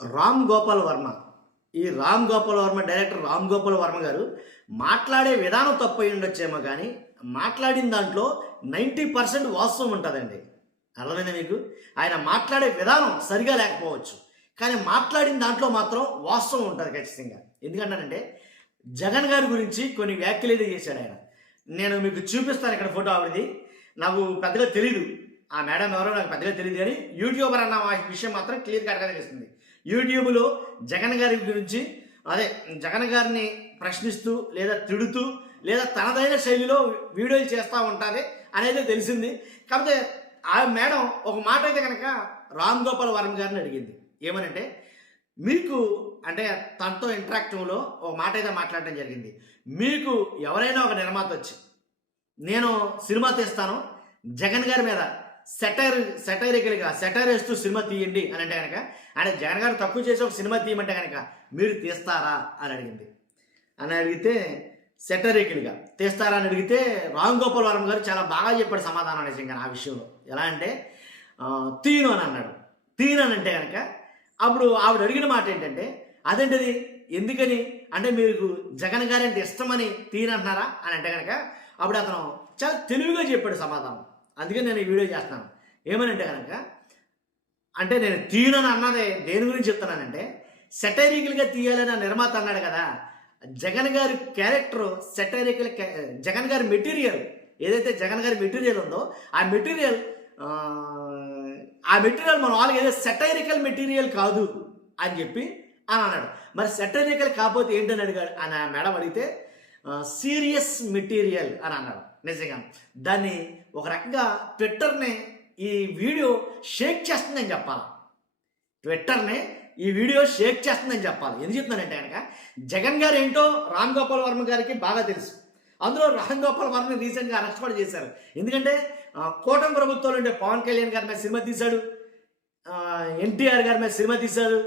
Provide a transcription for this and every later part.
రామ్ గోపాల్ వర్మ. ఈ రామ్ గోపాల్ వర్మ డైరెక్టర్ రామ్ గోపాల్ వర్మ గారు మాట్లాడే విధానం తప్పు అయి ఉండొచ్చేమో కానీ మాట్లాడిన దాంట్లో 90% వాస్తవం ఉంటుందండి. అర్థమైందా మీకు? ఆయన మాట్లాడే విధానం సరిగా లేకపోవచ్చు, కానీ మాట్లాడిన దాంట్లో మాత్రం వాస్తవం ఉంటుంది ఖచ్చితంగా. ఎందుకంటానంటే జగన్ గారి గురించి కొన్ని వ్యాఖ్యలు అయితే చేశాడు ఆయన. నేను మీకు చూపిస్తాను ఇక్కడ ఫోటో. ఆవిడది నాకు పెద్దగా తెలీదు, ఆ మేడం ఎవరో నాకు పెద్దగా తెలియదు, కానీ యూట్యూబర్ అన్న విషయం మాత్రం క్లియర్ కట్గా తెలుస్తుంది. యూట్యూబ్లో జగన్ గారి గురించి జగన్ గారిని ప్రశ్నిస్తూ లేదా తిడుతూ లేదా తనదైన శైలిలో వీడియోలు చేస్తూ ఉంటుంది అనేది తెలిసింది. కాకపోతే ఆ మేడం ఒక మాట అయితే కనుక రామ్ గోపాల్ వర్మ గారిని అడిగింది. ఏమనంటే, మీకు అంటే తనతో ఇంటరాక్టివ్లో ఒక మాట అయితే మాట్లాడడం జరిగింది. మీకు ఎవరైనా ఒక నిర్మాత వచ్చి నేను సినిమా తీస్తాను, జగన్ గారి మీద సెటైర్ వేస్తూ సినిమా తీయండి అని అంటే కనుక, అంటే జగన్ గారు తక్కువ చేసి ఒక సినిమా తీయమంటే కనుక మీరు తీస్తారా అని అడిగింది. అని అడిగితే సెటరికల్గా తీస్తారా అని అడిగితే రామ్ గోపాల్ వర్మ గారు చాలా బాగా చెప్పాడు సమాధానం నిజంగా ఆ విషయంలో. ఎలా అంటే తీను అని అన్నాడు. తీను అని అంటే కనుక అప్పుడు ఆవిడ అడిగిన మాట ఏంటంటే, అదేంటిది ఎందుకని అంటే మీకు జగన్ గారి అంటే ఇష్టమని తీను అంటున్నారా అని అంటే కనుక అప్పుడు అతను చాలా తెలివిగా చెప్పాడు సమాధానం. అందుకే నేను ఈ వీడియో చేస్తున్నాను. ఏమనంటే కనుక, అంటే నేను తీయనని అన్నదే దేని గురించి చెప్తున్నానంటే, సెటైరికల్గా తీయాలని నిర్మాత అన్నాడు కదా. జగన్ గారి క్యారెక్టర్ సెటైరికల్, జగన్ గారి మెటీరియల్ ఏదైతే జగన్ గారి మెటీరియల్ ఉందో ఆ మెటీరియల్ మన వాళ్ళకి ఏదో సెటైరికల్ మెటీరియల్ కాదు అని చెప్పి అని అన్నాడు. మరి సెటైరికల్ కాకపోతే ఏంటని అడిగాడు అని మేడం అడిగితే సీరియస్ మెటీరియల్ అని అన్నాడు. నిజంగా దాన్ని ఒక రకంగా ట్విట్టర్ని ఈ వీడియో షేక్ చేస్తుందని చెప్పాలి. ట్విట్టర్ని ఈ వీడియో షేక్ చేస్తుందని చెప్పాలి. ఎందుకు చెప్తున్నానంటే కనుక జగన్ గారు ఏంటో రామ్ గోపాల్ వర్మ గారికి బాగా తెలుసు. అందులో రామ్ గోపాల్ వర్మని రీసెంట్గా అరెస్ట్ కూడా చేశారు. ఎందుకంటే కూటమి ప్రభుత్వంలో ఉండే పవన్ కళ్యాణ్ గారి మీద సినిమా తీశాడు, ఎన్టీఆర్ గారి మీద సినిమా తీశారు,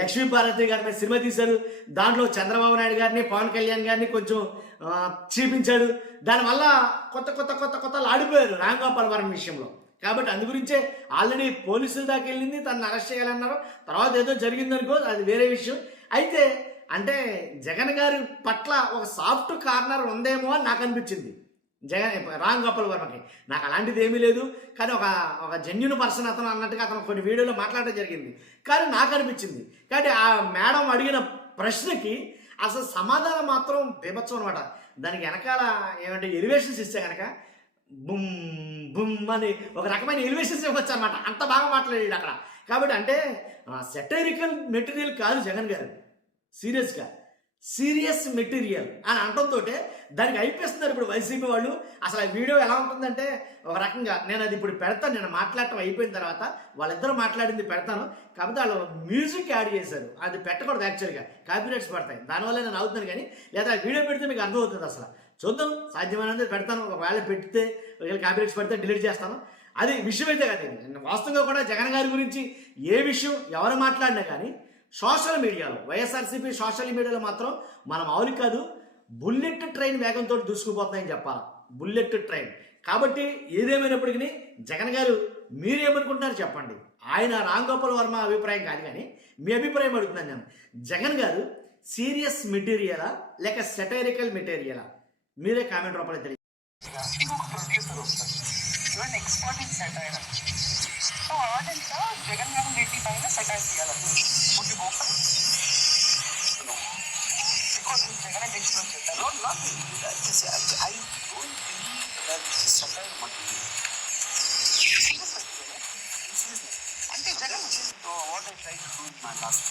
లక్ష్మీపార్వతి గారి మీద సినిమా తీశారు. దాంట్లో చంద్రబాబు నాయుడు గారిని పవన్ కళ్యాణ్ గారిని కొంచెం చూపించాడు. దానివల్ల కొత్తలు ఆడిపోయారు రామ్ గోపాల్ వర్మ విషయంలో. కాబట్టి అందు గురించే ఆల్రెడీ పోలీసుల దాకా వెళ్ళింది, తనను అరెస్ట్ చేయాలన్నారు. తర్వాత ఏదో జరిగిందనుకో, అది వేరే విషయం. అయితే అంటే జగన్ గారి పట్ల ఒక సాఫ్ట్ కార్నర్ ఉందేమో అని నాకు అనిపించింది రామ్ గోపాల్ వర్మకి. నాకు అలాంటిది ఏమీ లేదు, కానీ ఒక జెన్యున్ పర్సన్ అతను అన్నట్టుగా అతను కొన్ని వీడియోలో మాట్లాడడం జరిగింది. కానీ నాకు అనిపించింది. కాబట్టి ఆ మేడం అడిగిన ప్రశ్నకి అసలు సమాధానం మాత్రం బీభత్సం అనమాట. దానికి వెనకాల ఏమంటే ఎలివేషన్స్ ఇస్తే కనుక బుమ్ బుమ్ అని ఒక రకమైన ఎలివేషన్స్ ఇవ్వచ్చు అనమాట. అంత బాగా మాట్లాడాడు అక్కడ. కాబట్టి అంటే సెటైరికల్ మెటీరియల్ కాదు జగన్ గారు, సీరియస్ మెటీరియల్ అని అంటంతో దానికి అయిపోతున్నారు ఇప్పుడు వైసీపీ వాళ్ళు. అసలు ఆ వీడియో ఎలా ఉంటుందంటే ఒక రకంగా నేను అది ఇప్పుడు పెడతాను. నేను మాట్లాడటం అయిపోయిన తర్వాత వాళ్ళిద్దరూ మాట్లాడింది పెడతాను. కాకపోతే వాళ్ళు మ్యూజిక్ యాడ్ చేశారు, అది పెట్టకూడదు యాక్చువల్గా, కాపీరైట్స్ పడతాయి. దానివల్ల నేను అవుతున్నాను. కానీ లేదా వీడియో పెడితే మీకు అర్థమవుతుంది. అసలు చూద్దాం, సాధ్యమైనంత పెడతాను. ఒకవేళ పెడితే ఒకవేళ కాపీరైట్స్ పడితే డిలీట్ చేస్తాను. అది విషయం అయితే కాదు. వాస్తవంగా కూడా జగన్ గారి గురించి ఏ విషయం ఎవరు మాట్లాడినా కానీ సోషల్ మీడియాలో, వైఎస్ఆర్సీపీ సోషల్ మీడియాలో మాత్రం మనం మామూలు కాదు, బుల్లెట్ ట్రైన్ వేగంతో దూసుకుపోతున్నాయని చెప్పాలి. Bullet train. కాబట్టి ఏదేమైనప్పటికీ జగన్ గారు మీరేమనుకుంటున్నారు చెప్పండి. ఆయన రామ్ గోపాల్ వర్మ అభిప్రాయం కాదు, కానీ మీ అభిప్రాయం అడుగుతున్నాను నేను. జగన్ గారు సీరియస్ మెటీరియలా లేక సెటైరికల్ మెటీరియలా? మీరే కామెంట్ రూపంలో తెలియదు. జగన్ గారు రెడ్డి పైన సెటైర్ చేయాలండి. జగన్ అంటే ఎక్స్ప్లెయిన్ చేస్తారు. I don't believe that satire అంటే Jagan what I try to do in my last